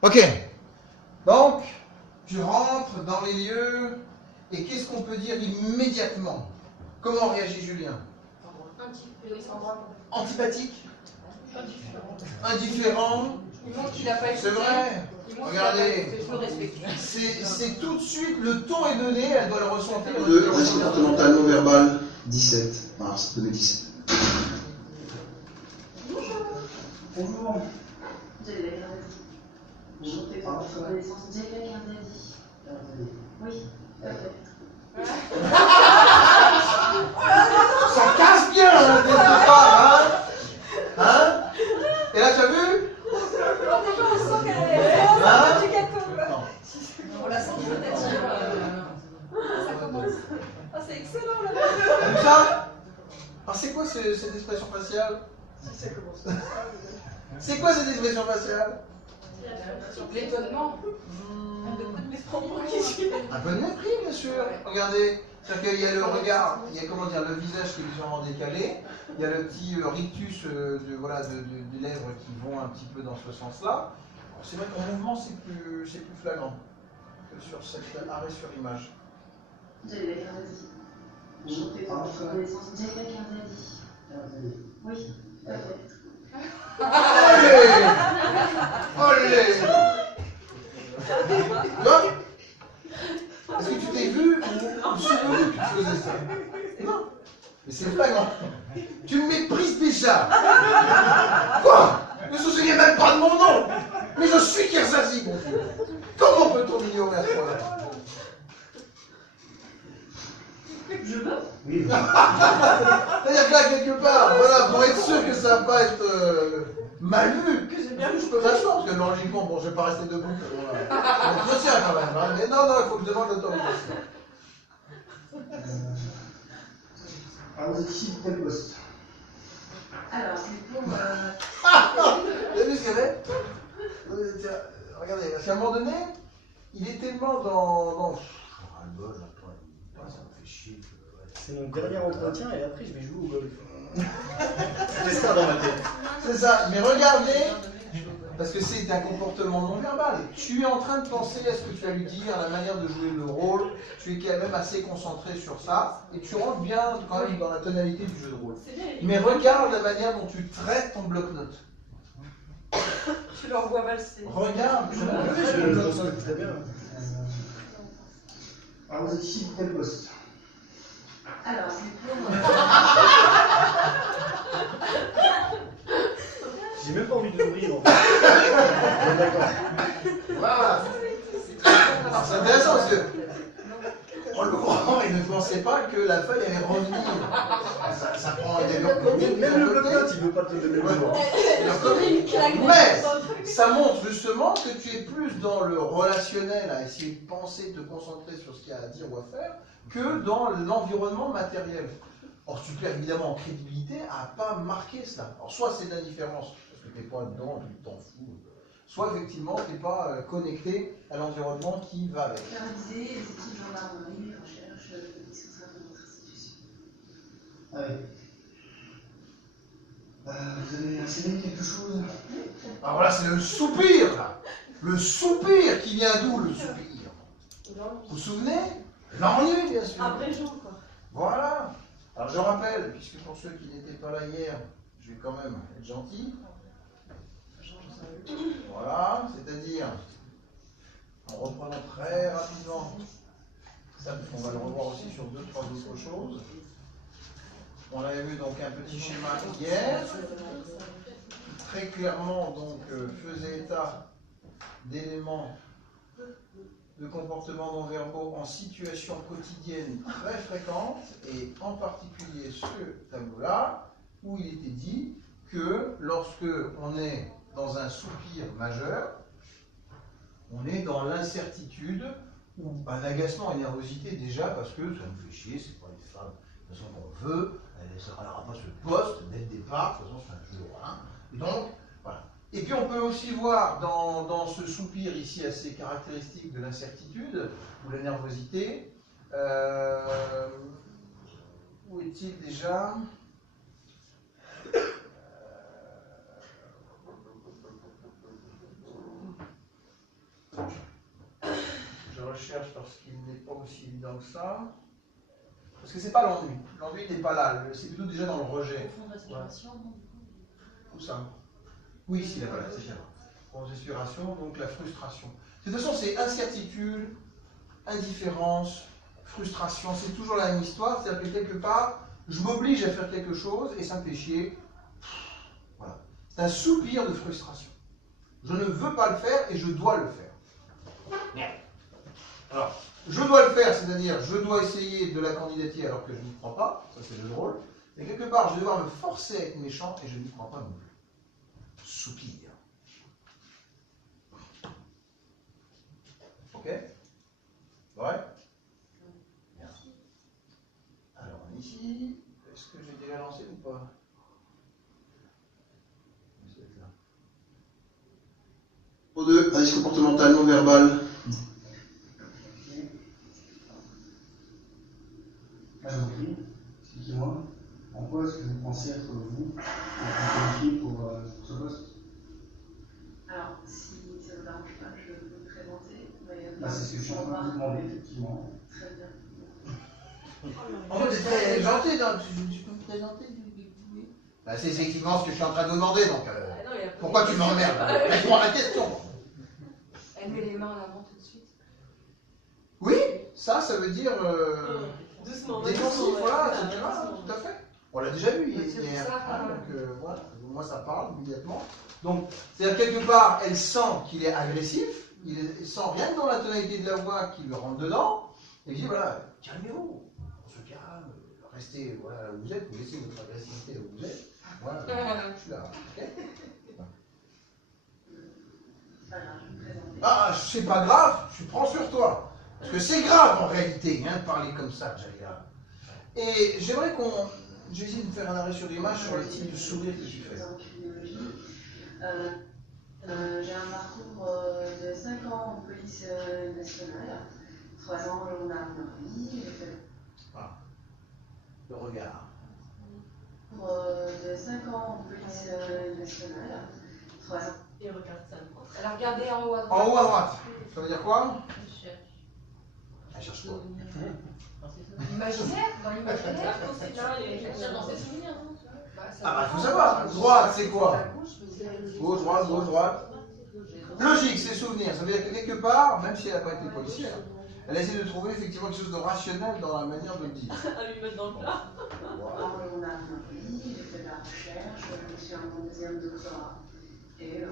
Ok, donc tu rentres dans les lieux et qu'est-ce qu'on peut dire immédiatement? Comment réagit Julien? Antipathique? Indifférent? Il montre qu'il n'a pas écouté. C'est vrai. Regardez, C'est respectueux. c'est tout de suite, le ton est donné, elle doit le ressentir. Le test comportemental non verbal, 17 mars 2017. Bonjour. Vous avez la carte d'identité. Je fais pas votre connaissance. Vous avez la carte d'identité. Oui, tout à fait. Ça casse bien, hein, quelque part, hein? Hein? Et là, tu as vu? On sent qu'elle est Hein? du gâteau. Non. On la sent tentative. Ça commence. Ah, c'est excellent là. T'as vu ça? Alors, c'est quoi cette expression faciale? C'est quoi cette expression faciale? L'étonnement. Un peu de mépris, bien sûr. Regardez, c'est-à-dire qu'il y a le regard, il y a comment dire, le visage qui est légèrement décalé, il y a le petit rictus des lèvres qui vont un petit peu dans ce sens-là. C'est vrai qu'en mouvement, c'est plus flagrant que sur cet arrêt sur image. Vous avez la carte d'identité. Je fais pas votre connaissance. Vous avez la carte d'identité. Oui, tout à fait. Olé! Olé! Non? Est-ce que tu t'es vu ou souvenu que tu faisais ça? Non. Mais c'est flagrant. Tu me méprises déjà. Quoi? Ne se souviens même pas de mon nom. Mais je suis Kersasi, mon Dieu. Comment peut-on m'ignorer à ce point-là? Je veux. Oui. C'est-à-dire que là, quelque part, voilà, pour être sûr que ça va pas être mal vu, je peux m'asseoir, parce que logiquement, bon, je vais pas rester debout. On retient quand même, hein, mais non, il faut que je demande l'autorisation. Alors, vous êtes ici pour quel poste? Alors, c'est pour. Vous avez vu ce qu'il y avait? Regardez, parce qu'à un moment donné, il est tellement dans... Ah, le bol, après, ça me fait chier. C'est mon dernier entretien et après je vais jouer au golf. C'est ça dans ma tête. C'est ça, mais regardez, parce que c'est un comportement non verbal. Tu es en train de penser à ce que tu vas lui dire, à la manière de jouer le rôle. Tu es quand même assez concentré sur ça. Et tu rentres bien quand même dans la tonalité du jeu de rôle. Mais regarde la manière dont tu traites ton bloc-notes. Tu leur vois valser. Regarde. Je le conçois très bien. Alors, vous êtes ici pour quel poste? Alors, c'est pour. J'ai même pas envie de l'ouvrir en fait. D'accord. Voilà. Alors c'est intéressant parce que en l'ouvrant, il ne pensait pas que la feuille allait revenir. Ça prend des Même le bloc-notes, il veut pas te donner le jour. Mais ça montre justement que tu es plus dans le relationnel, à essayer de penser, de te concentrer sur ce qu'il y a à dire ou à faire, que dans l'environnement matériel. Or, tu perds évidemment en crédibilité à pas marquer cela. Alors, soit c'est de l'indifférence, parce que tu n'es pas dedans, tu t'en fous. Soit effectivement, tu n'es pas connecté à l'environnement qui va avec. Superviser les équipes de gendarmerie, recherche, responsable de notre institution. Ah oui. Vous avez un CD, quelque chose? Alors voilà, c'est le soupir, là. Le soupir qui vient d'où, le soupir? Vous vous souvenez? L'ennui, bien sûr. Abrégeant, quoi. Voilà. Alors je rappelle, puisque pour ceux qui n'étaient pas là hier, je vais quand même être gentil. Voilà, c'est-à-dire, en reprenant très rapidement, ça, on va le revoir aussi sur deux, trois autres choses. On avait vu donc un petit schéma hier, qui très clairement donc faisait état d'éléments de comportements non verbaux en situation quotidienne très fréquente, et en particulier ce tableau-là, où il était dit que lorsque on est dans un soupir majeur, on est dans l'incertitude ou un agacement et nervosité déjà, parce que ça nous fait chier, c'est pas les femmes de toute façon qu'on veut, elle ne sera pas ce poste dès le départ, de toute façon c'est un jeu, hein. Et donc, voilà. Et puis on peut aussi voir dans ce soupir ici assez caractéristique de l'incertitude ou la nervosité, où est-il déjà? recherche parce qu'il n'est pas aussi évident que ça. Parce que c'est pas l'ennui. L'ennui n'est pas là. C'est plutôt déjà dans le rejet. Fond de respiration, non, du coup. Où ça? Oui, ici, là, voilà, c'est bien. Respiration, donc la frustration. De toute façon, c'est incertitude, indifférence, frustration. C'est toujours la même histoire. C'est-à-dire que quelque part, je m'oblige à faire quelque chose et ça me fait chier. Voilà. C'est un soupir de frustration. Je ne veux pas le faire et je dois le faire. Merde. Alors, je dois le faire, c'est-à-dire je dois essayer de la candidater alors que je n'y crois pas. Ça, c'est le drôle. Et quelque part, je vais devoir me forcer à être méchant et je n'y crois pas non plus. Soupir. Ok? Ouais? Merci. Alors, on est ici. Est-ce que j'ai déjà lancé ou pas? Vous êtes là. Au 2, indice comportemental non verbal. Alors, expliquez-moi, en quoi est-ce que vous pensez être vous, qualifié pour ce poste? Alors, si ça ne vous dérange pas, je vais me présenter. C'est ce que je suis en train de vous demander, effectivement. Très bien. En fait, c'est très gentil, donc tu peux me présenter? Bah, c'est effectivement ce que je suis en train de vous demander, donc pourquoi tu m'emmerdes? Réponds à la question. Elle met les mains en avant tout de suite. Oui, ça veut dire Doucement, défensif, voilà, etc. doucement. Tout à fait. On l'a déjà vu C'est hier. pour ça, Hein, donc voilà, moi ça parle immédiatement. Donc, c'est-à-dire quelque part, elle sent qu'il est agressif, il sent rien que dans la tonalité de la voix qui lui rentre dedans, et il dit voilà, calmez-vous, on se calme, restez voilà, là où vous êtes, vous laissez votre agressivité là où vous êtes. Voilà, je suis là, ok? Voilà, je vais me présenter. Ah, c'est pas grave, je prends sur toi. Parce que c'est grave en réalité, hein, de parler comme ça, Jalia. Et j'aimerais qu'on. Je vais essayer de faire un arrêt sur l'image sur le type de sourire que tu fais. En criminologie. J'ai un parcours de 5 ans en police nationale, 3 ans en gendarmerie. J'ai fait Voilà. Le regard. de 5 ans en police nationale, 3 ans. Et regarde ça. Elle a regardé en haut à droite. En haut à droite. Ça veut dire quoi? Je cherche. Elle cherche quoi? Imaginaire, dans l'imaginaire. Elle cherche dans ses souvenirs, non? Ah bah, il faut savoir. Droite, c'est quoi? Gauche, droite. Logique, c'est souvenir. Ça veut dire que quelque part, même si elle n'a pas été policière, elle a essayé de trouver effectivement quelque chose de rationnel dans la manière de le dire. À lui mettre dans le plat. En gendarmerie, j'ai fait de la recherche, je suis à mon 2e doctorat. Et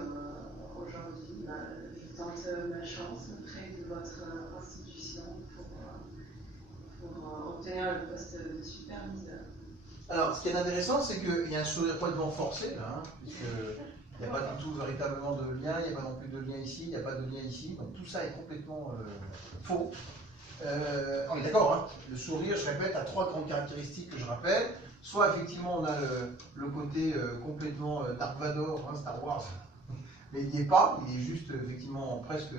aujourd'hui, je tente ma chance auprès de votre institution pour obtenir le poste de superviseur. Alors, ce qui est intéressant, c'est qu'il y a un sourire complètement forcé, là, hein, puisqu'il n'y a pas du tout véritablement de lien, il n'y a pas non plus de lien ici, il n'y a pas de lien ici, donc tout ça est complètement faux. On est d'accord, hein, le sourire, je répète, a 3 grandes caractéristiques que je rappelle. Soit effectivement on a le côté complètement Dark Vador, hein, Star Wars, mais il n'y est pas, il est juste effectivement presque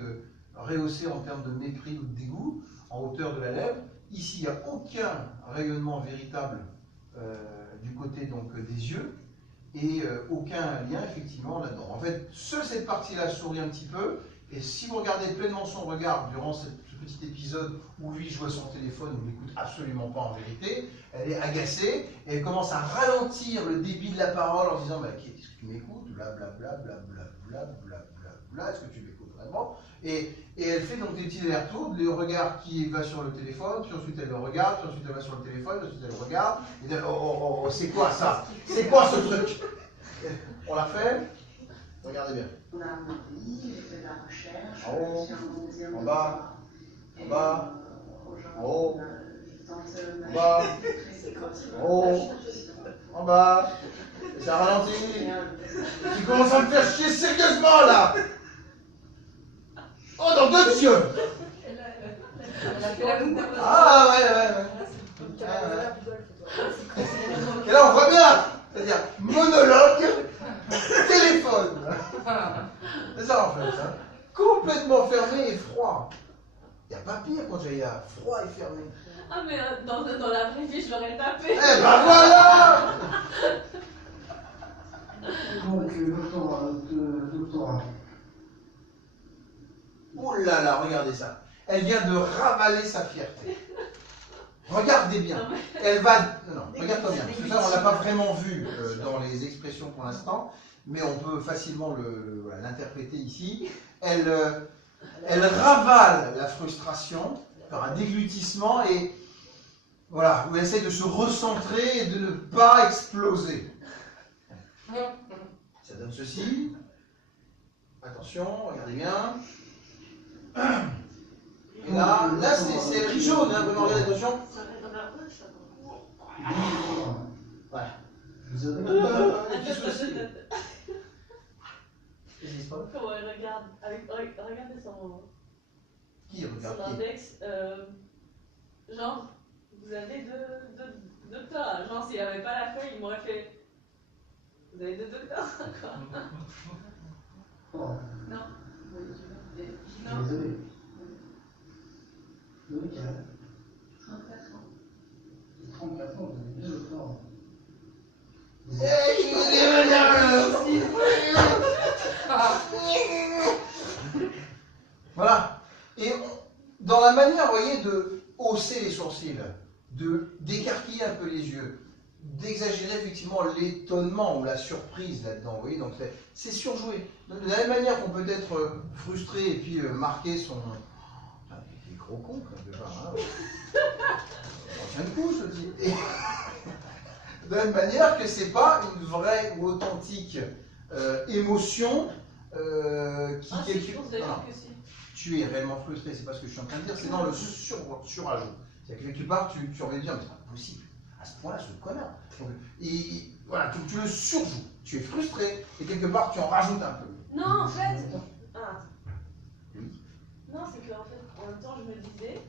rehaussé en termes de mépris ou de dégoût, en hauteur de la lèvre. Ici, il n'y a aucun rayonnement véritable du côté donc des yeux et aucun lien effectivement là-dedans. En fait, seule cette partie-là sourit un petit peu, et si vous regardez pleinement son regard durant ce petit épisode où lui joue à son téléphone, où il n'écoute absolument pas en vérité, elle est agacée et elle commence à ralentir le débit de la parole en disant bah, est-ce que tu m'écoutes, blablabla, est-ce que tu m'écoutes vraiment? Et elle fait donc des petits allers-retours, le regard qui va sur le téléphone, puis ensuite elle le regarde, puis ensuite elle va sur le téléphone, puis ensuite elle le regarde, et elle, oh, c'est quoi ça? C'est quoi ce truc? On l'a fait? Regardez bien. On a un pays, j'ai fait de la recherche, En haut, je suis à mon 2e en bas, doctorat. en bas, en haut, Je tente ma en bas, chance en haut, en bas, et ça ralentit. Tu commences à me faire chier sérieusement là! Oh, dans deux Dieu! Elle a fait la boucle. Ah ouais. Et là on voit bien! C'est-à-dire monologue, téléphone. C'est ça en fait. Hein. Complètement fermé et froid. Il n'y a pas pire quand il y a froid et fermé. Ah mais dans la vraie vie, je l'aurais tapé. Eh ben voilà! Donc, doctorat. Ouh là là, regardez ça. Elle vient de ravaler sa fierté. Regardez bien. Elle va... Non, regarde-toi bien. Parce que ça, on ne l'a pas vraiment vu dans les expressions pour l'instant, mais on peut facilement l'interpréter ici. Elle ravale la frustration par un déglutissement et voilà, où elle essaie de se recentrer et de ne pas exploser. Ça donne ceci. Attention, regardez bien. Et là c'est le riz jaune, hein, vraiment, regardez, attention. Voilà. Qu'est-ce que c'est? Qu'est-ce qui se passe? Comment elle regarde? Regardez son Regarde qui? index. Genre, vous avez deux doctorats. Genre, s'il n'y avait pas la feuille, il m'aurait fait. Vous avez 2 doctorats, quoi. Oh, Non. je suis désolé. Vous avez quel âge? 34 ans. 34 ans, vous avez bien le temps. Voilà. Et dans la manière, vous voyez, de hausser les sourcils, d'écarquiller un peu les yeux, d'exagérer effectivement l'étonnement ou la surprise là-dedans, vous voyez, donc c'est surjoué. De la même manière qu'on peut être frustré et puis marquer son... Il est gros con, quelque part, hein. On tient le coup, je dis. Et... De la même manière que c'est pas une vraie ou authentique émotion qui Je pense d'ailleurs que si. Tu es réellement frustré, c'est pas ce que je suis en train de dire, c'est dans le surajout. C'est-à-dire que quelque part, tu aurais dû dire, mais c'est pas possible, à ce point-là, ce connard. Et voilà, tu le surjoues, tu es frustré, et quelque part, tu en rajoutes un peu. Non, en fait. Ah. Oui. Non, c'est qu'en fait, en même temps, je me disais,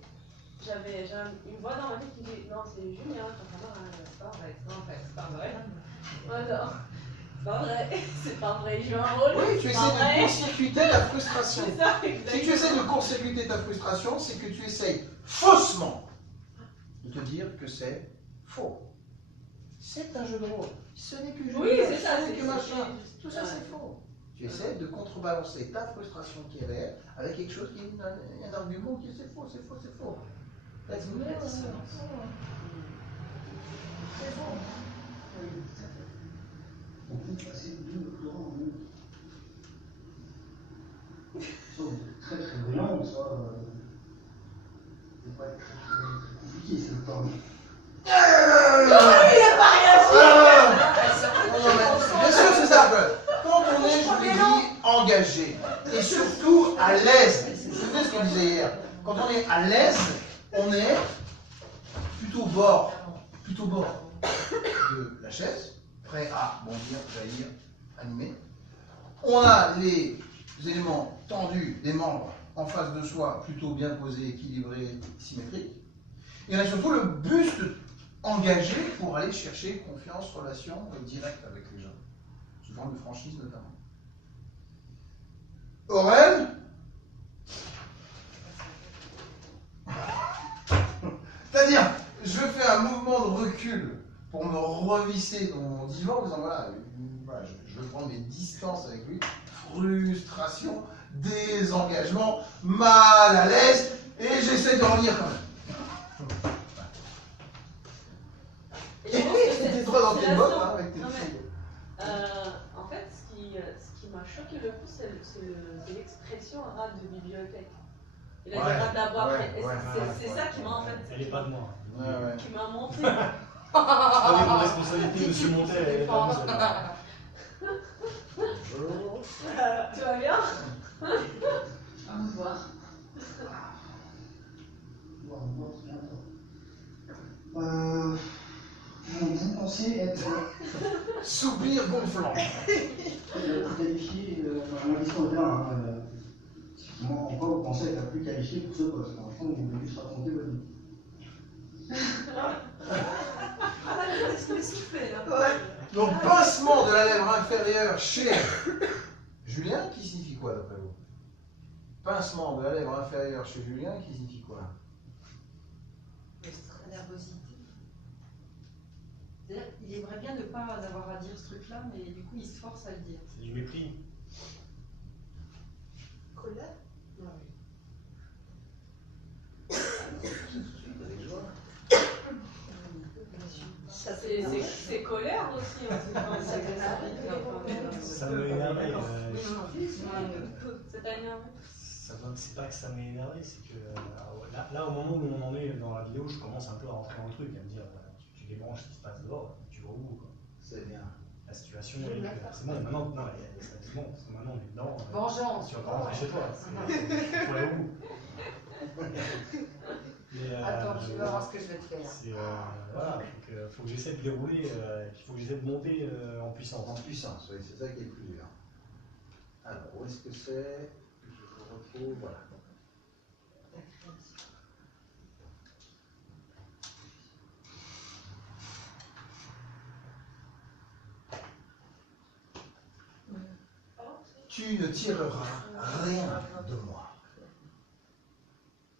j'avais une voix dans ma tête qui dit, non, c'est Julien, c'est pas vrai, c'est pas vrai. Voilà. C'est pas vrai, c'est pas vrai, il joue un rôle. Oui, tu essaies de court-circuiter la frustration. C'est ça, exactement. Si tu essaies de court-circuiter ta frustration, c'est que tu essayes faussement de te dire que c'est faux. C'est un jeu de rôle. Ce n'est que Julien, Oui, c'est ça, ce n'est que machin. Tout ça, ouais. c'est faux. Tu essaies de contrebalancer ta frustration qui est réelle avec quelque chose qui est un argument qui est c'est faux, c'est faux, c'est faux. That's une vraie dissonance. C'est faux. Oui, tout à fait. On peut passer 2 doctorats en même temps. Soit vous êtes très très brillant, soit c'est pas très compliqué ce doctorat. Bien sûr, c'est ça. Quand on est, je l'ai dit, engagé et surtout à l'aise, vous vous souvenez ce qu'on disait hier, quand on est à l'aise, on est plutôt bord de la chaise, prêt à bondir, jaillir, animer. On a les éléments tendus des membres en face de soi, plutôt bien posés, équilibrés, symétriques. Et on a surtout le buste engagé pour aller chercher confiance, relation directe avec les gens, sous forme de franchise notamment. Aurel, c'est-à-dire, je fais un mouvement de recul pour me revisser dans mon divan en disant voilà, je veux prendre mes distances avec lui, frustration, désengagement, mal à l'aise, et j'essaie de revenir quand même. T'es trop dans tes bottes hein, avec tes filles. En fait, ce qui m'a choqué le plus, c'est l'expression arabe de bibliothèque. Il a dit arabe d'abord. C'est ça qui m'a en fait. Elle est pas de moi. Qui m'a monté. Prenez vos responsabilités, monsieur Montet, elle est pas de moi. Bonjour. Tu vas bien? Au revoir. Vous pensez être Soupir gonflant. qualifié, ma question est là, en quoi vous pensez être la plus qualifiée pour ce poste? En fond, vous voulez juste raconter votre vie. Qu'est-ce qu'il est soufflé là? Donc, pincement de la lèvre inférieure chez Julien, qui signifie quoi d'après vous? Pincement de la lèvre inférieure chez Julien, qui signifie quoi? Nervosité. C'est-à-dire qu'il aimerait bien ne pas avoir à dire ce truc-là, mais du coup il se force à le dire. C'est du mépris. Colère? Oui. C'est colère aussi. Hein, Ça m'a énervé. C'est énervé. C'est pas que ça m'a énervé, c'est que là, au moment où on en est dans la vidéo, je commence un peu à rentrer dans le truc, à me dire tu débranches ce qui se passe dehors, tu vas au bout. C'est bien. La situation est que c'est bon, maintenant, non, c'est bon, parce que maintenant on est dedans. Vengeance. Tu vas pas rentrer chez toi, il faut aller au bout. Attends, tu vas voir ce que je vais te faire. Voilà, donc faut que j'essaie de dérouler, il faut que j'essaie de monter en puissance. En puissance, oui, c'est ça qui est le plus dur. Alors, où est-ce que c'est? Je le retrouve, voilà. Tu ne tireras rien de moi.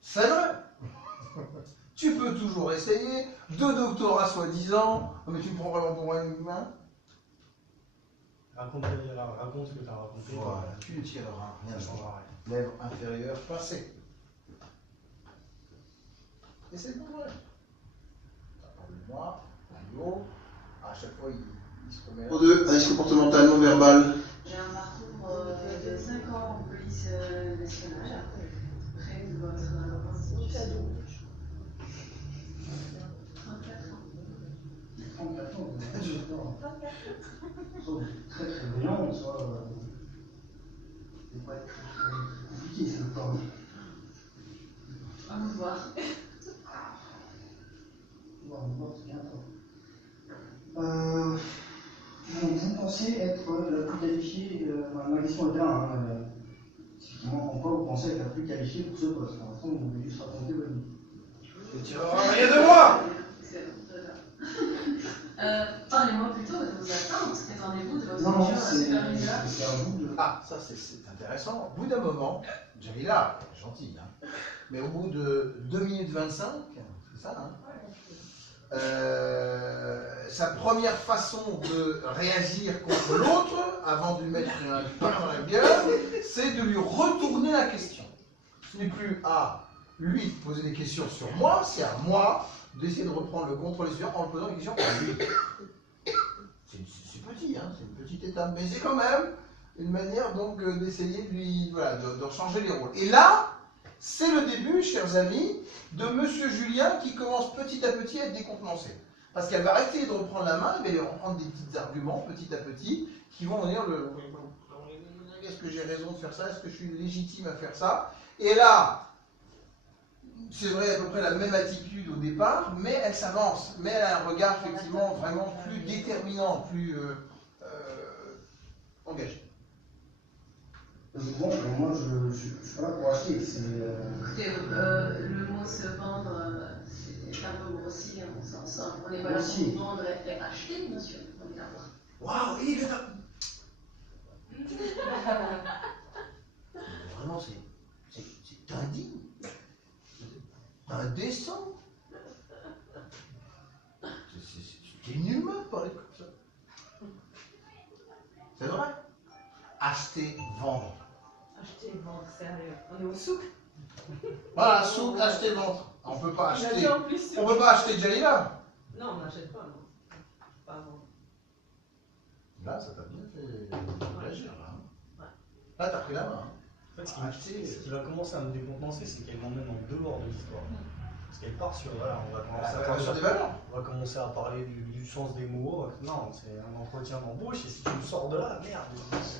C'est vrai. Tu peux toujours essayer, 2 doctorats soi-disant, mais tu me prends vraiment pour un humain. Raconte ce que tu as raconté. Voilà, tu ne tireras rien Ça de moi. changera rien. Lèvres inférieures pincées. Et c'est bon, ouais. Attendez-moi, plus haut. À chaque fois, il se remet là. Numéro 2, risque comportemental non verbal. J'ai un parcours de 5 ans en police nationale, près de votre institution. 34 ans. 34 ans, j'adore. Soit très très brillant, soit. C'est pas très compliqué, c'est le corps. À vous voir. Voir, c'est bien ça. Donc, vous pensez être la plus qualifiée, ma question est là, typiquement, en quoi vous pensez être la plus qualifiée pour ce poste? Pour l'instant, vous voulez juste raconter votre vie. Tu ne tireras rien de moi. Parlez-moi plutôt de vos attentes. Qu'attendez-vous de votre Non, futur superviseur? c'est à vous de. Ah, ça c'est intéressant. Au bout d'un moment, Jamila, gentil, hein, mais au bout de 2 minutes 25, c'est ça, hein, sa première façon de réagir contre l'autre, avant de lui mettre un pain dans la gueule, c'est de lui retourner la question. Ce n'est plus à lui de poser des questions sur moi, c'est à moi d'essayer de reprendre le contrôle sur en posant des questions à lui. C'est petit, hein, c'est une petite étape, mais c'est quand même une manière donc d'essayer de lui, voilà, de changer les rôles. Et là, c'est le début, chers amis, de Monsieur Julien qui commence petit à petit à être décontenancé. Parce qu'elle va arrêter de reprendre la main, elle va lui reprendre des petits arguments petit à petit qui vont venir le. Est-ce que j'ai raison de faire ça? Est-ce que je suis légitime à faire ça? Et là, c'est vrai à peu près la même attitude au départ, mais elle s'avance. Mais elle a un regard effectivement vraiment plus déterminant, plus engagé. Bon, moi je suis pas là pour acheter. Écoutez, le mot se vendre, c'est un peu grossier, on s'en sort. On n'est pas là pour vendre et acheter, monsieur. On est là pour. Waouh, il est là. Vraiment, c'est indigne. Indécent. C'est inhumain de parler comme ça. C'est vrai. Acheter, vendre. Acheter, vendre, sérieux. On est au souk. Voilà, souk, acheter, vendre. On peut pas Il a acheter. dit en plus On peut pas acheter Jalila. Non, on n'achète pas, non. Pas vendre. Là, ça t'a bien fait réagir, là. Ouais. Là, t'as pris la main. En fait, ce qui va commencer à me décontenancer, c'est qu'elle m'emmène en dehors de l'histoire. Parce qu'elle part sur. Voilà, on va commencer à parler sur des valeurs. On va commencer à parler du sens des mots. Non, c'est un entretien d'embauche et si tu me sors de là, merde,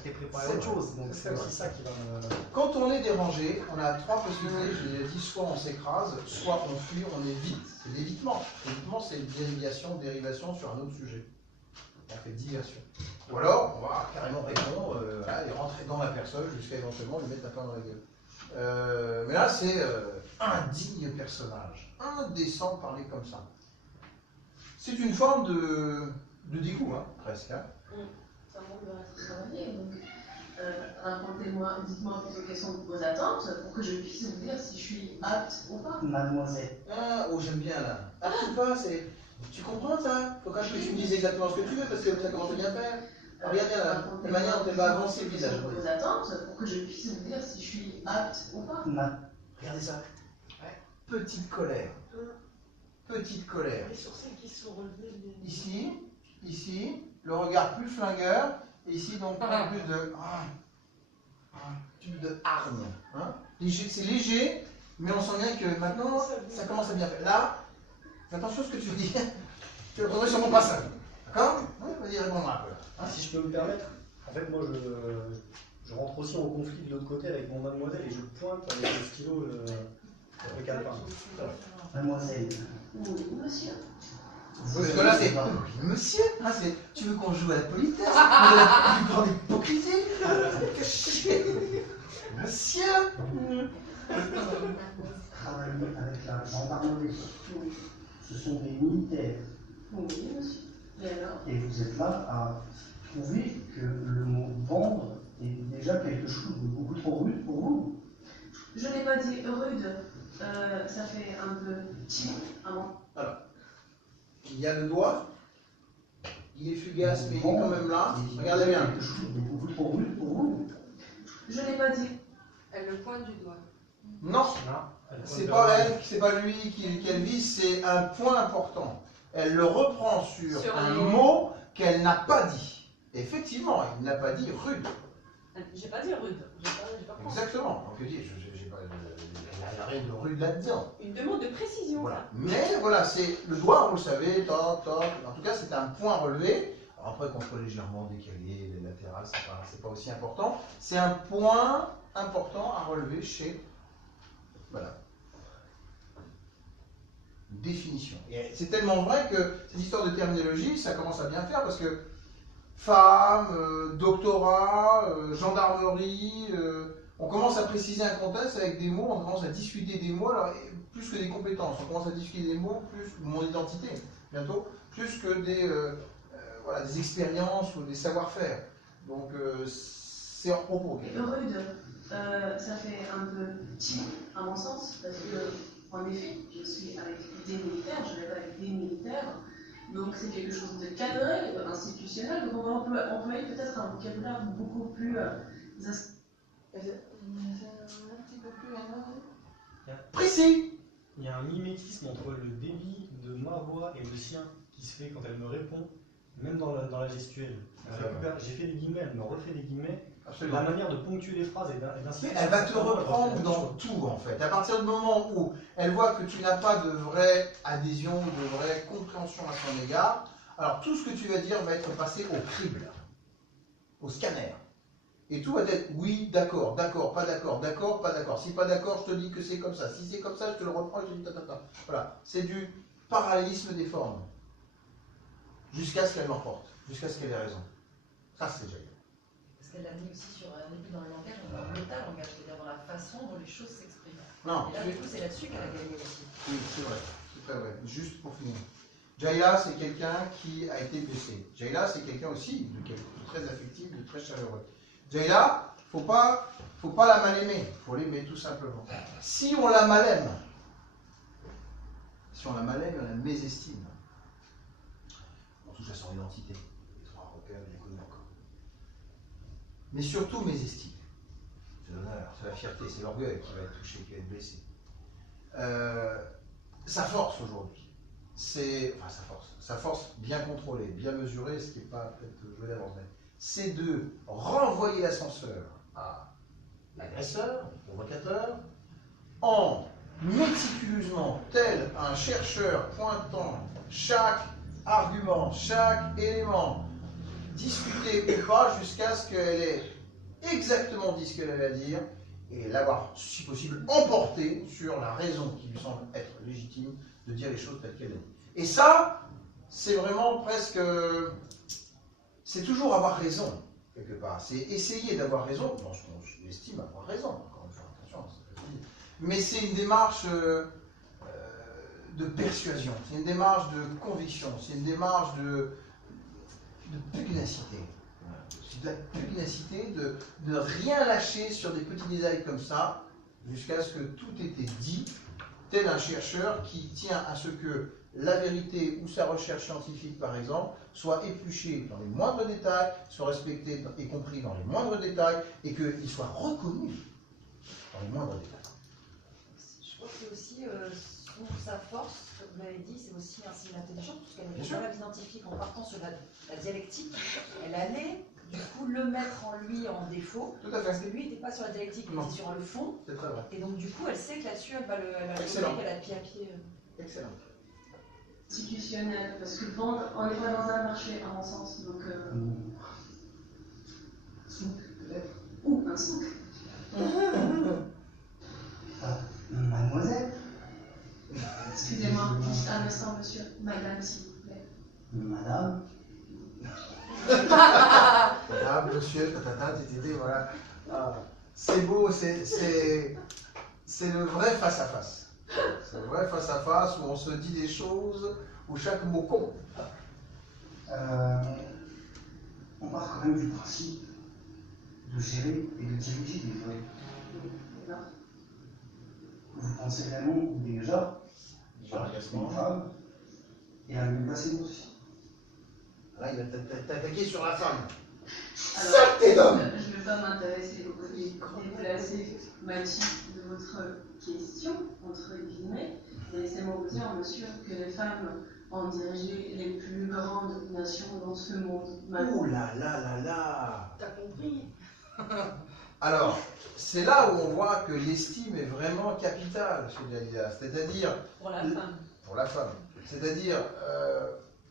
t'es préparé à autre chose. Donc c'est aussi ça qui va me. Quand on est dérangé, on a 3 possibilités. Je l'ai dit, soit on s'écrase, soit on fuit, on évite. C'est l'évitement. L'évitement, c'est une dérivation sur un autre sujet. On fait diversion. Ou alors, on va carrément répondre et rentrer dans la personne jusqu'à éventuellement lui mettre la pain dans la gueule. Mais là, c'est un digne personnage. Indécent de parler comme ça. C'est une forme de dégoût, hein, presque. Hein. Ça montre le reste travailler, donc racontez-moi, dites-moi plutôt quelles sont vos attentes pour que je puisse vous dire si je suis apte ou pas. Mademoiselle. Ah, oh, j'aime bien là. Ah, tu pas, c'est. Tu comprends ça? Faut quand même que tu me dises exactement ce que tu veux parce que ça commence à bien faire. Regardez la manière dont elle va avancer le visage. Vos attentes pour que je puisse vous dire si je suis apte ou pas. Regardez ça. Ouais. Petite colère. petite colère. Les sourcils qui sont relevés. Ici, le regard plus flingueur, et ici donc plus de hargne. Hein. C'est léger, mais on sent bien que maintenant, ça commence à bien faire. Là, fais attention à ce que tu dis. Tu ne répondrais sûrement pas ça. D'accord? Vas-y, réponds-moi un peu. Ah, si je peux me permettre, en fait, moi, je rentre aussi en conflit de l'autre côté avec mon mademoiselle et je pointe avec le stylo le calepin. Mademoiselle. Oui, monsieur. Parce que là, c'est monsieur, hein, tu veux qu'on joue à la politesse, tu prends l'hypocrisie, que chier. Monsieur. Travailler avec la gendarmerie. Ce sont des militaires. Oui, monsieur. Et alors? Et vous êtes là à trouver que le mot vendre est déjà quelque chose de beaucoup trop rude pour vous. Je n'ai pas dit rude. Ça fait un peu cheap à moi. Alors, il y a le doigt, il est fugace, mais il est quand même là. Regardez bien. Quelque chose de beaucoup trop rude pour vous. Je n'ai pas dit. Elle le pointe du doigt. Non, c'est pas elle, c'est pas lui qu'elle vise, c'est un point important. Elle le reprend sur un mot qu'elle n'a pas dit. Effectivement, il n'a pas dit rude. J'ai pas dit rude. J'ai pas compris. Exactement. Donc je dis, il n'y a rien de rude là-dedans. Une demande de précision. Voilà. Mais voilà, c'est le doigt, vous le savez, toc, toc. En tout cas, c'est un point relevé. Alors après, qu'on soit légèrement décalé, les latérales, c'est pas aussi important. C'est un point important à relever chez. Voilà. Définition. Et c'est tellement vrai que cette histoire de terminologie, ça commence à bien faire parce que femme, doctorat, gendarmerie, on commence à préciser un contexte avec des mots, on commence à discuter des mots, alors, plus que des compétences, on commence à discuter des mots, plus mon identité, bientôt, plus que voilà, des expériences ou des savoir-faire. Donc c'est en propos. Rude, ça fait un peu cheap à mon sens, parce que, en effet, je suis avec des militaires, je vais avec des militaires, donc c'est quelque chose de cadré, institutionnel, donc on va employer peut-être un vocabulaire beaucoup plus précis. Il y a un mimétisme entre le débit de ma voix et le sien qui se fait quand elle me répond, même dans la gestuelle. J'ai fait des guillemets, elle me refait des guillemets. Absolument. La manière de ponctuer les phrases et d'insister. Elle va te reprendre dans tout en fait. À partir du moment où elle voit que tu n'as pas de vraie adhésion, de vraie compréhension à son égard, alors tout ce que tu vas dire va être passé au crible, au scanner. Et tout va être oui, d'accord, d'accord, pas d'accord, d'accord, pas d'accord. Si pas d'accord, je te dis que c'est comme ça. Si c'est comme ça, je te le reprends et je te dis ta. Voilà. C'est du parallélisme des formes. Jusqu'à ce qu'elle l'emporte, jusqu'à ce qu'elle ait raison. Ça, c'est déjà bien. Parce qu'elle l'a mis aussi sur un début dans le langage, dans le méta-langage, c'est-à-dire dans la façon dont les choses s'expriment. Non, et là, du coup, c'est là-dessus qu'elle a gagné aussi. Oui, c'est vrai, c'est très vrai. Juste pour finir. Jaila, c'est quelqu'un qui a été blessé. Jaila, c'est quelqu'un aussi de très affectif, de très chaleureux. Jaila, faut pas la mal aimer, faut l'aimer tout simplement. Si on la mal aime, on la mésestime. On touche à son identité. Les trois repères bien connus encore. Mais surtout mésestime. C'est l'honneur, c'est la fierté, c'est l'orgueil qui va être touché, qui va être blessé. Sa force aujourd'hui, sa force bien contrôlée, bien mesurée, ce qui n'est pas peut-être joué d'avance, c'est de renvoyer l'ascenseur à l'agresseur, le provocateur, en méticuleusement, tel un chercheur pointant chaque argument, chaque élément, discuté ou pas, jusqu'à ce qu'elle ait exactement dit ce qu'elle avait à dire, et l'avoir, si possible, emporté sur la raison qui lui semble être légitime de dire les choses telles qu'elle a dit. Et ça, c'est vraiment presque... C'est toujours avoir raison, quelque part. C'est essayer d'avoir raison, dans ce qu'on estime avoir raison, encore une fois, attention, mais c'est une démarche de persuasion, c'est une démarche de conviction, c'est une démarche de pugnacité. C'est de la pugnacité, de rien lâcher sur des petits détails comme ça, jusqu'à ce que tout ait été dit, tel un chercheur qui tient à ce que la vérité ou sa recherche scientifique, par exemple, soit épluchée dans les moindres détails, soit respectée et compris dans les moindres détails, et qu'il soit reconnu dans les moindres détails. Je crois que c'est aussi pour sa force, comme vous l'avez dit, c'est aussi un signe d'intelligence, puisqu'elle Bien n'est sûr. pas identifiée qu'en partant sur la dialectique, elle allait du coup le mettre en lui en défaut, Tout à parce fait. que lui n'était pas sur la dialectique, il Non. était sur le fond, C'est très vrai. et donc du coup elle sait que là-dessus elle va le Excellent. qu'elle a pied à pied. Excellent. Institutionnel, parce que vendre, on n'est pas dans un marché, à mon sens, donc. Souk, peut-être. Ou un souk. Mademoiselle. Excusez-moi, juste un instant, monsieur. Madame, s'il vous plaît. Madame. Madame, monsieur, tatata, tétété, voilà. Ah, c'est beau, c'est le vrai face-à-face. C'est le vrai face-à-face où on se dit des choses, où chaque mot compte. On part quand même du principe de gérer et de diriger des vols. D'accord. Vous pensez vraiment déjà à une femme et à lui passer aussi. Là, il va t'attaquer sur la femme. Alors, Saleté d'homme! je ne vais pas m'intéresser au côté déplacé, matif de votre question, entre guillemets, mais laissez-moi vous dire, monsieur, que les femmes ont dirigé les plus grandes nations dans ce monde. Ouh là là là là! T'as compris? Alors, c'est là où on voit que l'estime est vraiment capitale chez Dalila. C'est-à-dire, Pour la femme. pour la femme, c'est-à-dire,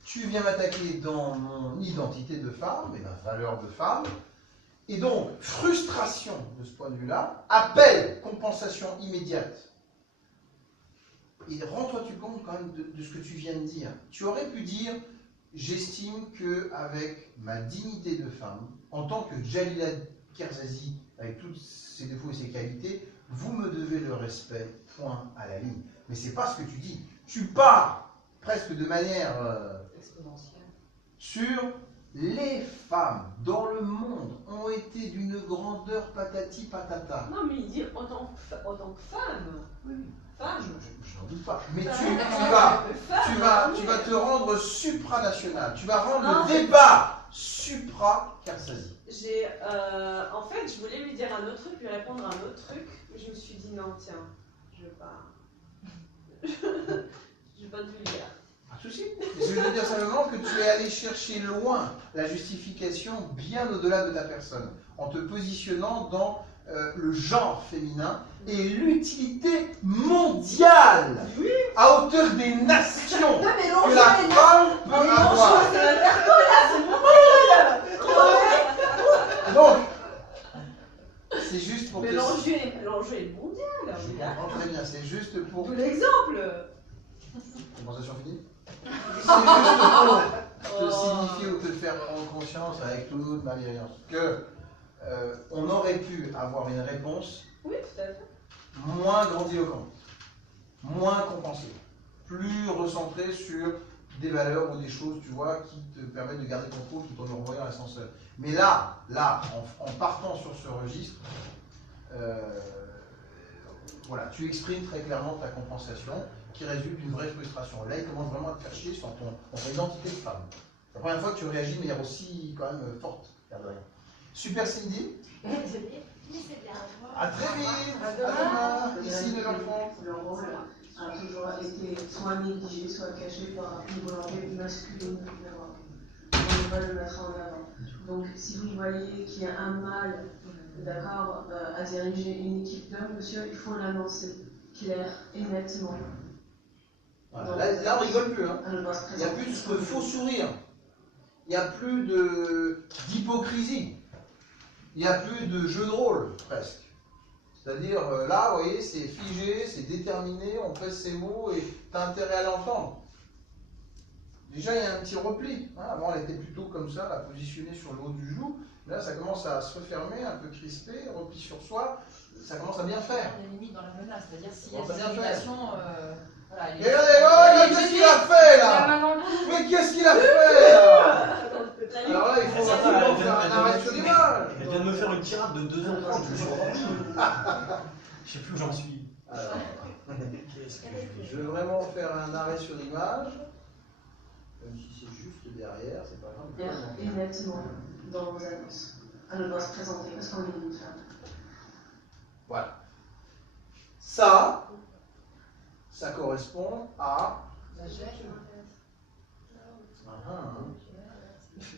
tu viens m'attaquer dans mon identité de femme et ma valeur de femme, et donc, frustration de ce point de vue-là, appelle compensation immédiate. Et rends-toi-tu compte quand même de ce que tu viens de dire. Tu aurais pu dire, j'estime qu'avec ma dignité de femme, en tant que Jalila Kerzazi, avec tous ses défauts et ses qualités, vous me devez le respect, point à la ligne. Mais c'est pas ce que tu dis. Tu pars presque de manière Exponentielle. sur les femmes dans le monde ont été d'une grandeur patati patata. Non, mais il dit en tant que femme. Oui, Femme. je n'en doute pas. Mais tu Femme. vas te rendre supranational. Tu vas rendre Non, le débat supra-Kerzazi. En fait, je voulais lui dire un autre truc, lui répondre à un autre truc, mais je me suis dit non, tiens, je vais pas. Je vais pas te le dire. Pas de souci. Mais je veux dire simplement que tu es allé chercher loin la justification bien au-delà de ta personne, en te positionnant dans le genre féminin et l'utilité mondiale à hauteur des nations que la femme peut avoir. Donc, c'est juste pour Mais te... l'enjeu est mondial. Je comprends très bien, c'est juste pour... De l'exemple. Compensation finie. C'est juste pour te signifier ou te faire prendre conscience avec toute ma bienveillance que on aurait pu avoir une réponse Oui, tout à fait. moins grandiloquente, moins compensée, plus recentrée sur des valeurs ou des choses, tu vois, qui te permettent de garder ton contrôle tout en le renvoyant à l'ascenseur. Mais là, en partant sur ce registre, voilà, tu exprimes très clairement ta compensation qui résulte d'une vraie frustration. Et là, il commence vraiment à te faire chier sur ton identité de femme. C'est la première fois que tu réagis de manière aussi quand même forte. Regarde rien. Super Cindy. À très vite. À demain. Ici, 9h30. Le rôle a toujours été soit négligé, soit caché par une volonté masculine de pouvoir. On ne va le mettre en avant. Donc, si vous voyez qu'il y a un mâle, d'accord, à diriger une équipe d'hommes, monsieur, il faut l'annoncer clair et nettement. Voilà. Là, on rigole plus. Hein. Elle va se Il n'y a présenter. plus de faux sourires. Il n'y a plus d'hypocrisie. Il n'y a plus de jeu de rôle, presque. C'est-à-dire, là, vous voyez, c'est figé, c'est déterminé, on pèse ses mots et tu as intérêt à l'entendre. Déjà, il y a un petit repli. Hein. Avant, elle était plutôt comme ça, la positionnée sur le haut du genou. Là, ça commence à se refermer, un peu crispé, repli sur soi. Ça commence à bien faire. On est limite dans la menace, c'est-à-dire s'il y a On va des bien faire. invitations, voilà, Et regardez, qu'est-ce qu'il a fait là? Mais qu'est-ce qu'il a fait là? Alors là, il faut absolument faire un arrêt sur l'image. Elle vient de me faire une tirade de 2h30, je me suis rendu. Je sais plus où j'en suis. Alors, Qu'est-ce que je veux vraiment faire un arrêt sur l'image. Même si c'est juste derrière, c'est pas grave. Clair et nettement dans vos annonces. Elle doit se présenter parce qu'on est une femme. Voilà. Ça, ça correspond à... La gêne.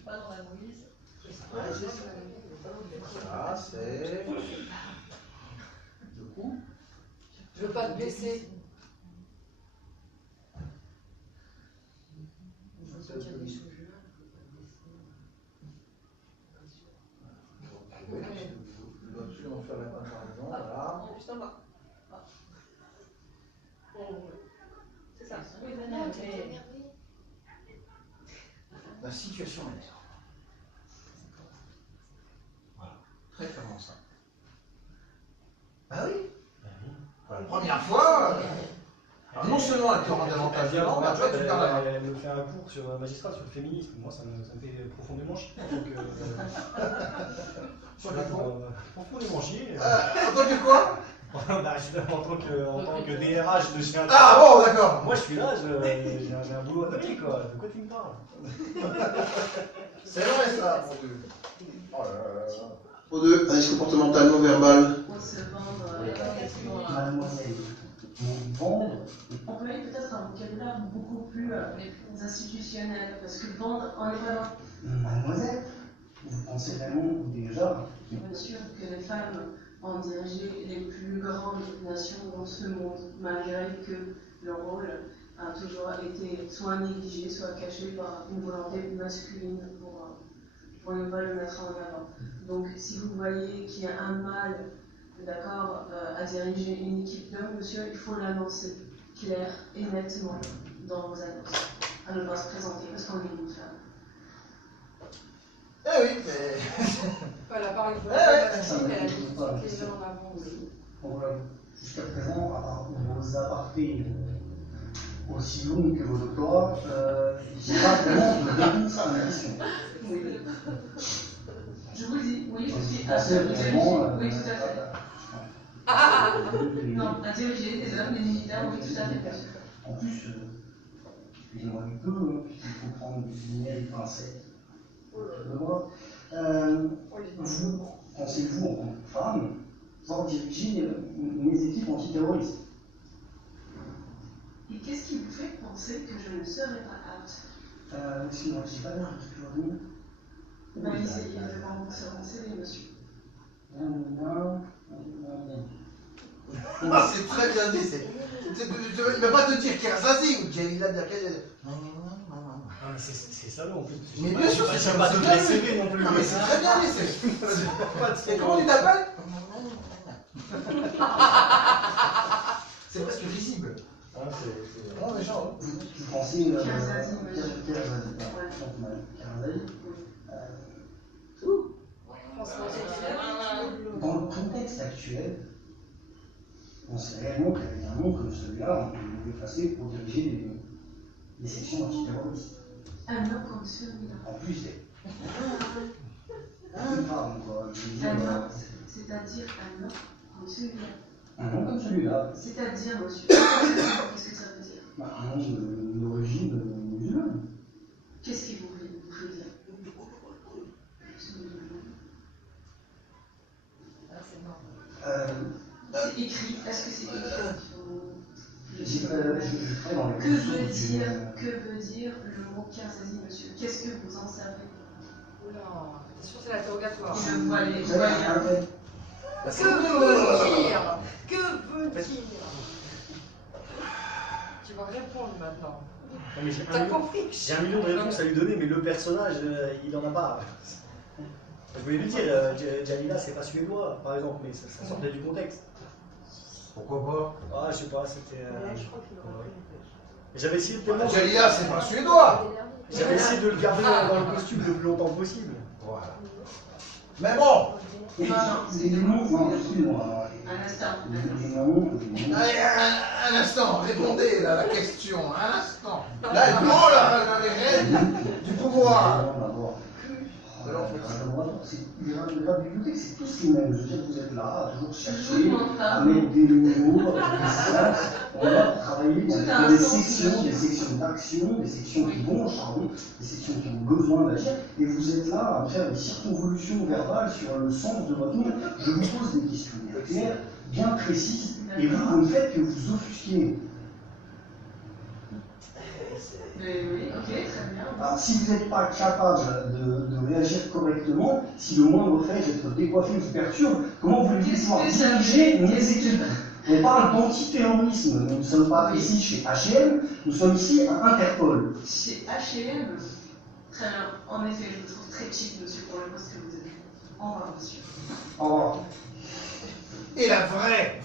Pas dans la mouise. Ça, c'est... Du coup, Je veux pas te blesser. je dois absolument faire la comparaison, voilà. Juste en bas. C'est ça. La situation est là. Voilà, très clairement ça. Ah oui, pour la première fois, alors non seulement elle te rend davantage violent, mais tu vois, tu perds la main. Elle me fait un cours sur magistrat, sur le féminisme. Moi, ça me fait profondément chier. Donc, Sur le fond. profondément chier. En tant que quoi? Bah, en tant que DRH de chez un. Ah bon, d'accord. Moi, je suis là, j'ai un boulot à donner, quoi. De quoi tu me parles? C'est vrai ça, mon Dieu. Oh là là là. Au 2, risque comportemental non verbal. On se vendre, Mademoiselle, vous vendre, employer peut-être un vocabulaire beaucoup plus institutionnel, parce que vendre en est vraiment. mademoiselle, vous pensez vraiment déjà Bien sûr que les femmes ont dirigé les plus grandes nations dans ce monde, malgré que leur rôle a toujours été soit négligé, soit caché par une volonté masculine pour ne pas le mettre en avant. Donc si vous voyez qu'il y a un mâle, d'accord, à diriger une équipe d'hommes, monsieur, il faut l'annoncer clair et nettement dans vos annonces, à ne pas se présenter parce qu'on est une femme. Eh oui, mais... Elle a parlé de ouais, masculine, elle a dit toutes les gens en avant aussi. Bon, voilà, jusqu'à présent, à part vos apartés aussi longs que vos doctorats, je n'ai pas vraiment de réponse à ma question. Oui. Je vous le dis, oui, je suis pensez absolument. vraiment. Oui, tout à fait. Non, à diriger des hommes, des militaires, oui, tout à fait. En plus, excusez-moi un peu, hein, puisqu'il faut prendre du miel et pincettes. Vous, pensez-vous en tant que femme, pouvoir diriger mes équipes antiterroristes? Et qu'est-ce qui vous fait penser que je ne serai pas apte? Excusez-moi, j'ai pas l'air de ce que je veux dire. Ben, essayez de vraiment se renseigner, monsieur. Ah, c'est très bien dit. Il ne va pas te dire Kerzazi ou Jalila Derkel. Non, Ah, mais c'est ça, en plus. mais bien sûr, c'est pas de la CV non plus. Non, mais c'est très bien dit. Et comment tu t'appelles? C'est presque risible. Ah, c'est vraiment méchant. Vous pensez Kerzazi, monsieur. Dans le contexte actuel, on sait réellement qu'avec un nom comme celui-là, on peut le passer pour diriger les sections antiterroristes. Un homme comme celui-là. En plus, pardon, quoi. Je veux dire, C'est-à-dire un homme comme celui-là. un nom comme celui-là, C'est-à-dire, monsieur. Qu'est-ce que ça veut dire? un nom d'origine musulmane. Qu'est-ce qui vous fait dire? C'est écrit. Est-ce que c'est écrit? Je ferai dans les Que veut dire le mot Kerzazi, monsieur? Qu'est-ce que vous en savez? Oula, t'es sûr que c'est l'interrogatoire? Je vois les Vous savez, un fait. Que veut dire? Que veut dire? Tu vas répondre maintenant. Non, mais T'as compris? j'ai 1 million de réponses à lui donner, mais le personnage, il en a pas. Je voulais lui dire, Jalila, c'est pas suédois, par exemple, mais ça sortait du contexte. Pourquoi pas? Ah, je sais pas, c'était. Je crois qu'il aurait pris les J'avais essayé de tellement. Jalila, c'est pas suédois. J'avais essayé de le garder dans le costume le plus longtemps possible. Voilà. Mais bon, Les noms, non, excusez-moi. Un instant. Les noms, allez, un instant, répondez là, à la question, un instant. Là, elle prend les rênes du pouvoir. La bibliothèque, c'est tous les mêmes. Je veux dire, vous êtes là, à toujours Je vous chercher demande pas. à mettre des mots, des sciences. On va travailler dans des sections d'action, des sections qui vont au charbon, des sections qui ont besoin d'agir. Et vous êtes là à faire des circonvolutions verbales sur le sens de votre nom. Je vous pose des questions bien claires, bien précises, et vous ne faites que vous offusquer. Mais oui, ok, très bien. Alors, si vous n'êtes pas capable de réagir correctement, si le moindre fait, d'être décoiffé vous perturbe, comment voulez-vous pouvoir diriger mes équipes? On parle d'antiterrorisme. Nous ne sommes pas ici chez H&M, nous sommes ici à Interpol. Chez H&M, très bien. En effet, je vous trouve très cheap, monsieur, pour le poste que vous avez. Au revoir, monsieur. Au revoir. Et la vraie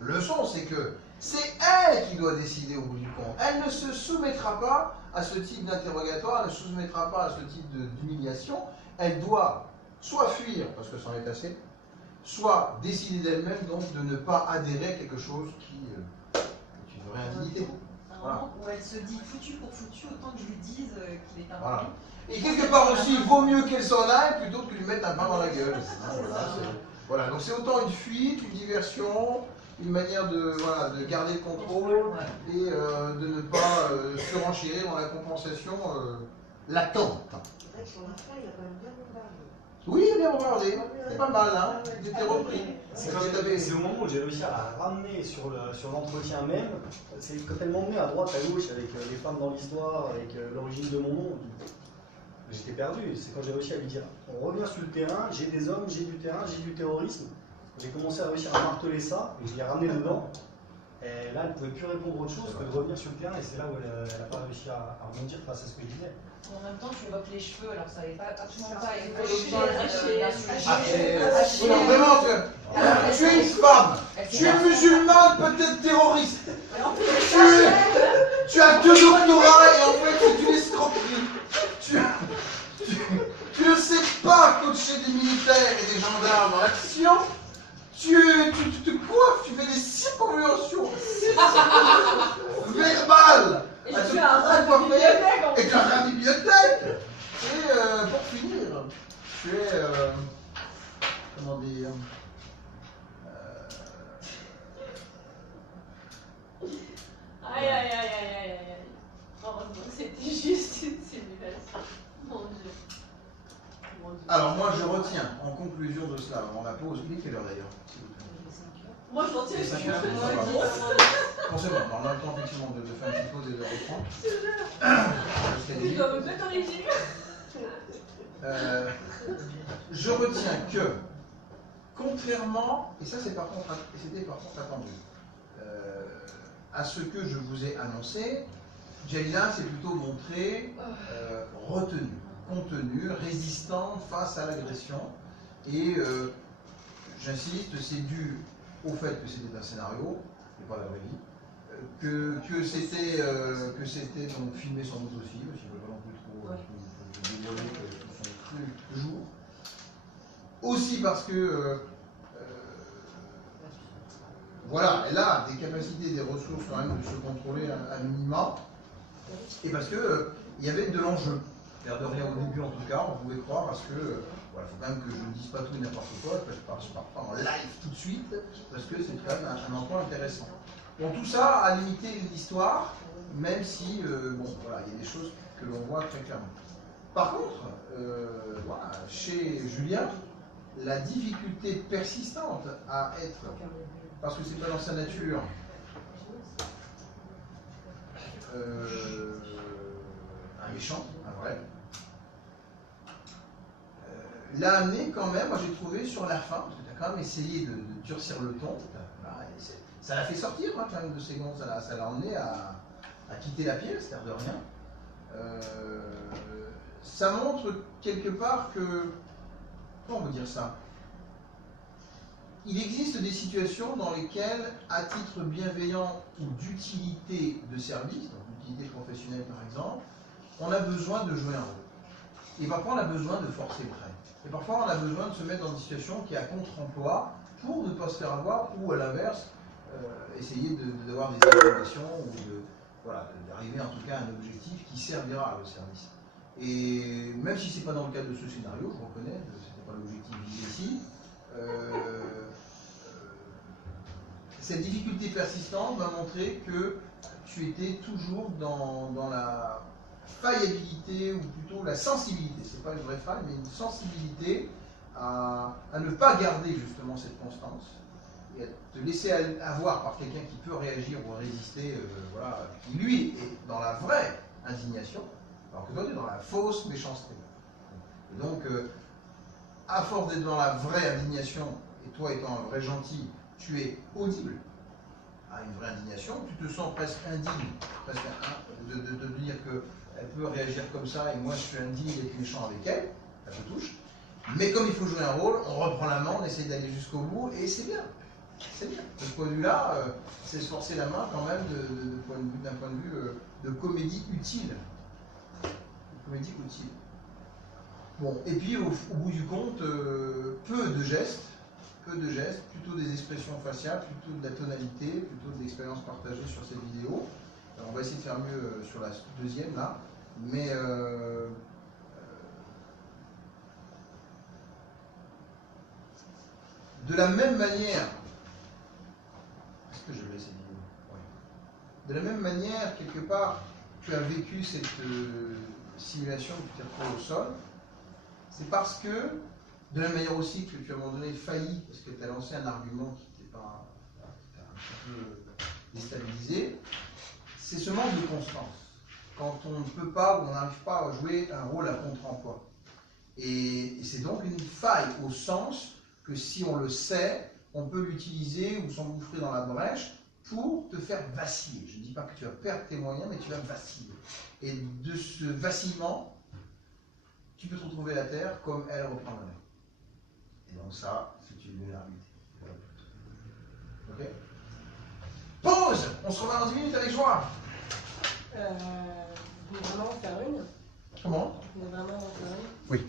leçon, c'est que c'est elle qui doit décider au bout du compte. Elle ne se soumettra pas à ce type d'interrogatoire, elle ne se soumettra pas à ce type d'humiliation. Elle doit soit fuir, parce que c'en est assez, soit décider d'elle-même donc de ne pas adhérer à quelque chose qui est une vraie indignité. À un Voilà. moment où elle se dit foutu pour foutu, autant que je lui dise qu'il est un Voilà. Et quelque part aussi, il vaut mieux qu'elle s'en aille plutôt que de lui mettre un pain dans la gueule. Voilà, donc c'est autant une fuite, une diversion, une manière de garder le contrôle et de ne pas surenchérir dans la compensation latente. Oui, il a bien bombardé. C'est pas mal, hein. Il était repris. C'est au moment où j'ai réussi à la ramener sur l'entretien même. C'est quand elle m'emmenait à droite, à gauche avec les femmes dans l'histoire, avec l'origine de mon nom. J'étais perdu. C'est quand j'ai réussi à lui dire on revient sur le terrain, j'ai des hommes, j'ai du terrain, j'ai du terrorisme. J'ai commencé à réussir à marteler ça et je l'ai ramené dedans. Et là, elle ne pouvait plus répondre autre chose que de revenir sur le terrain. Et c'est là où elle n'a pas réussi à rebondir face à ce que je disais. En même temps, tu évoques les cheveux, alors ça n'avait pas absolument pas Non, vraiment, tu es une femme, tu es musulmane, peut-être terroriste. Tu as 2 doctorats et en fait c'est une escroquerie. Tu ne sais pas coacher des militaires et des gendarmes en action. Tu te coiffes, tu fais des circonvolutions verbales. Et tu as un rat de bibliothèque en Et tu as un bibliothèque. Et pour finir, tu es. Comment dire Aïe aïe aïe aïe aïe aïe. Heureusement que c'était juste une simulation. Mon Dieu. Mon Dieu. Alors moi je retiens en conclusion de cela, avant la pause, il est quelle heure d'ailleurs? Moi je retiens C'est 5 heures, ça va. Bon, c'est bon, on a le temps effectivement de faire une petite pause et de reprendre. Je dois me mettre au régime. Je retiens que, contrairement, et ça c'était par contre attendu, à ce que je vous ai annoncé, Jalila s'est plutôt montrée retenue, contenue, résistante face à l'agression. Et j'insiste, c'est dû au fait que c'était un scénario, et pas la vraie vie, que c'était donc filmé sans doute aussi, parce qu'il ne veut pas non plus trop dévoiler son cru jour. Aussi parce que voilà, elle a des capacités, des ressources quand même de se contrôler à minima, et parce que il y avait de l'enjeu. L'air de rien au début en tout cas, on pouvait croire parce que voilà, faut quand même que je ne dise pas tout et n'importe quoi, que je pars pas en live tout de suite, parce que c'est quand même un emploi intéressant. Bon, tout ça a limité l'histoire, même si bon, voilà, il y a des choses que l'on voit très clairement. Par contre, voilà, chez Julien, la difficulté persistante à être, parce que c'est pas dans sa nature, un méchant, un vrai, l'a amené quand même, moi j'ai trouvé sur la fin, parce que tu as quand même essayé de durcir le ton, voilà, ça l'a fait sortir hein, quand même de ses gonds, ça l'a emmené à quitter la pièce, c'est-à-dire de rien. Ça montre quelque part que, comment on peut dire ça, il existe des situations dans lesquelles, à titre bienveillant ou d'utilité de service, donc d'utilité professionnelle par exemple, on a besoin de jouer un rôle. Et parfois on a besoin de forcer le trait. Et parfois on a besoin de se mettre dans une situation qui est à contre-emploi pour ne pas se faire avoir ou à l'inverse, essayer d'avoir des informations ou d'arriver en tout cas à un objectif qui servira au service. Et même si ce n'est pas dans le cadre de ce scénario, je reconnais, ce n'était pas l'objectif visé ici, cette difficulté persistante m'a montré que tu étais toujours dans la faillibilité, ou plutôt la sensibilité, c'est pas une vraie faille, mais une sensibilité à ne pas garder justement cette constance, et à te laisser avoir par quelqu'un qui peut réagir ou résister, voilà, qui lui est dans la vraie indignation, alors que toi tu es dans la fausse méchanceté. Et donc, à force d'être dans la vraie indignation, et toi étant un vrai gentil, tu es audible à une vraie indignation, tu te sens presque indigne, presque de dire qu'elle peut réagir comme ça et moi je suis indigne d'être méchant avec elle, ça te touche. Mais comme il faut jouer un rôle, on reprend la main, on essaie d'aller jusqu'au bout et c'est bien. C'est bien. De ce point de vue-là, c'est se forcer la main quand même d'un point de vue de comédie utile. Comédie utile. Bon, et puis au bout du compte, peu de gestes, plutôt des expressions faciales, plutôt de la tonalité, plutôt de l'expérience partagée sur cette vidéo. Alors, on va essayer de faire mieux sur la deuxième là, mais de la même manière, est-ce que je vais laisser vidéo? Oui. De la même manière, quelque part, tu as vécu cette simulation où tu t'es retrouvé au sol, c'est parce que, de la même manière aussi que tu as à un moment donné failli, parce que tu as lancé un argument qui t'était pas un petit peu déstabilisé, c'est ce manque de constance. Quand on ne peut pas ou on n'arrive pas à jouer un rôle à contre-emploi. Et c'est donc une faille au sens que si on le sait, on peut l'utiliser ou s'engouffrer dans la brèche pour te faire vaciller. Je ne dis pas que tu vas perdre tes moyens, mais tu vas vaciller. Et de ce vacillement, tu peux te retrouver à terre comme elle reprend la mer. Et donc ça, c'est une vulnérabilité. Ok? Pause! On se revoit dans 10 minutes avec joie. Vous voulez vraiment en faire une? Comment? Vous voulez vraiment en faire une? Oui.